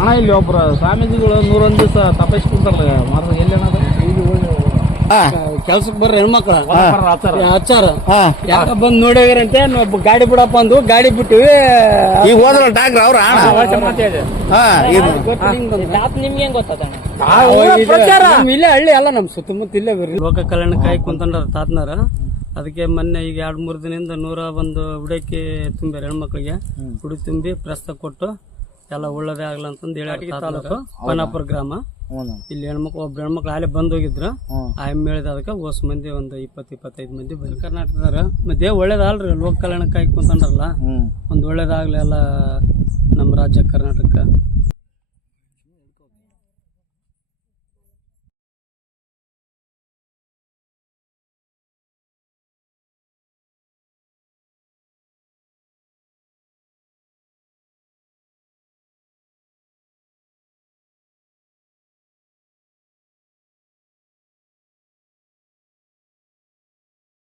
ಅಣ್ಣ ಇಲ್ಲಿ ಒಬ್ರು? ಸ್ವಾಮೀಜಿಗಳು ನೂರೊಂದು ದಿವಸ ತಪ್ಪಿಸ್ಕೊಂತಾರಲ್ಲ ಮಾರ್ಗ ಎಲ್ಲೇನದ? ಕೆಲ್ಸಕ್ಕೆ ಬರ್ರಿ ಹೆಣ್ಮಕ್ಳ. ಆಚಾರ. ಹಚ್ಚಾರ ಹಾ. ಯಾಕ ಬಂದ್ ನೋಡಿವ್ರಂತೆ ನಾವು ಬ- ಗಾಡಿ ಬಿಡಪ್ಪ ಅಂದು ಗಾಡಿ ಬಿಟ್ಟಿವಿ ಈಗ ಹೋದ್ರ ಡಾಕ್ಟ್ರ್ ಅವ್ರ ನಿಮ್ಗೆ ಹೆಂಗ್ ಇಲ್ಲೇ ಹಳ್ಳಿ ಅಲ್ಲ ನಮ್ ಸುತ್ತಮುತ್ತ ಇಲ್ಲೇ ಬರ್ರಿ ಲೋಕ ಕಲ್ಯಾಣ ಕಾಯಿ ಕುಂತಂಡ್ರ ತಾತ್ನಾರ ಅದಕ್ಕೆ ಮೊನ್ನೆ ಈಗ ಎರಡ್ ಮೂರ್ ದಿನದಿಂದ ನೂರ ಒಂದು ಉಡಕ್ಕಿ ತುಂಬ್ಯಾರ ಹೆಣ್ಮಕ್ಳಿಗೆ. ಉಡಿ ತುಂಬಿ ಪ್ರಸ್ತ ಕೊಟ್ಟು ಎಲ್ಲ ಒಳ್ಳೇದೇ ಆಗ್ಲ ಅಂತಂದು ಹೇಳಿ ತಾಲೂಕು ಪನಾಪುರ ಗ್ರಾಮ. ಇಲ್ಲಿ ಹೆಣ್ಮಕ್ಳು ಒಬ್ಬ ಹೆಣ್ಮಕ್ಳು ಅಲ್ಲಿ ಬಂದ್ ಹೋಗಿದ್ರು ಆ ಎಮ್ಮೆ ಹೇಳಿದ ಅದಕ್ಕೆ ಓಸ್ ಮಂದಿ ಒಂದು ಇಪ್ಪತ್ತು ಇಪ್ಪತ್ತೈದು ಮಂದಿ ಬಂದು ಕರ್ನಾಟಕದಾರ ಮತ್ತೆ ಒಳ್ಳೇದಲ್ರಿ ಲೋಕ ಕಲ್ಯಾಣಕ್ಕಾಗಿ ಕುಂತಂಡ್ರಲ್ಲ ಒಂದು ಒಳ್ಳೇದಾಗ್ಲಿ ಎಲ್ಲ ನಮ್ಮ ರಾಜ್ಯ ಕರ್ನಾಟಕ.